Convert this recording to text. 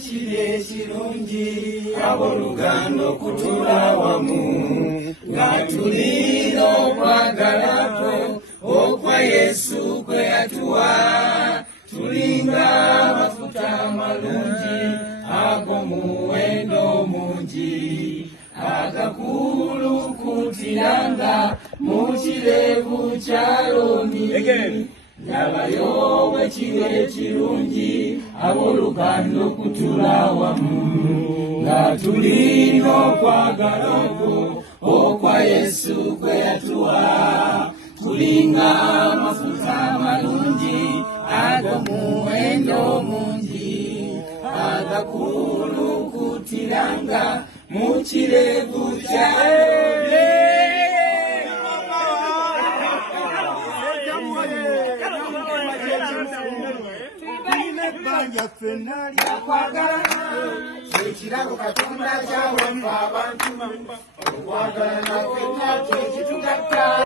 kiri kirungi abooluganda okutuula wamu nga tulina okwagalako okwa Yesu kwe yatuwa tulinga amafuta amalungi ag'omuwendo mungi agakulukutiranga mu kirevu kya Alooni. Labayo bwe kiri ekirungi abooluganda okutuula wamu nga tulina okwagalako okwa Yesu kwe yatuwa tulinga amafuta amalungi ag'omuwendo mungi agakulukutiranga mu kirevu kya Alooni. Ekirabo Katonda ky'awa abantu okwagalana kwenna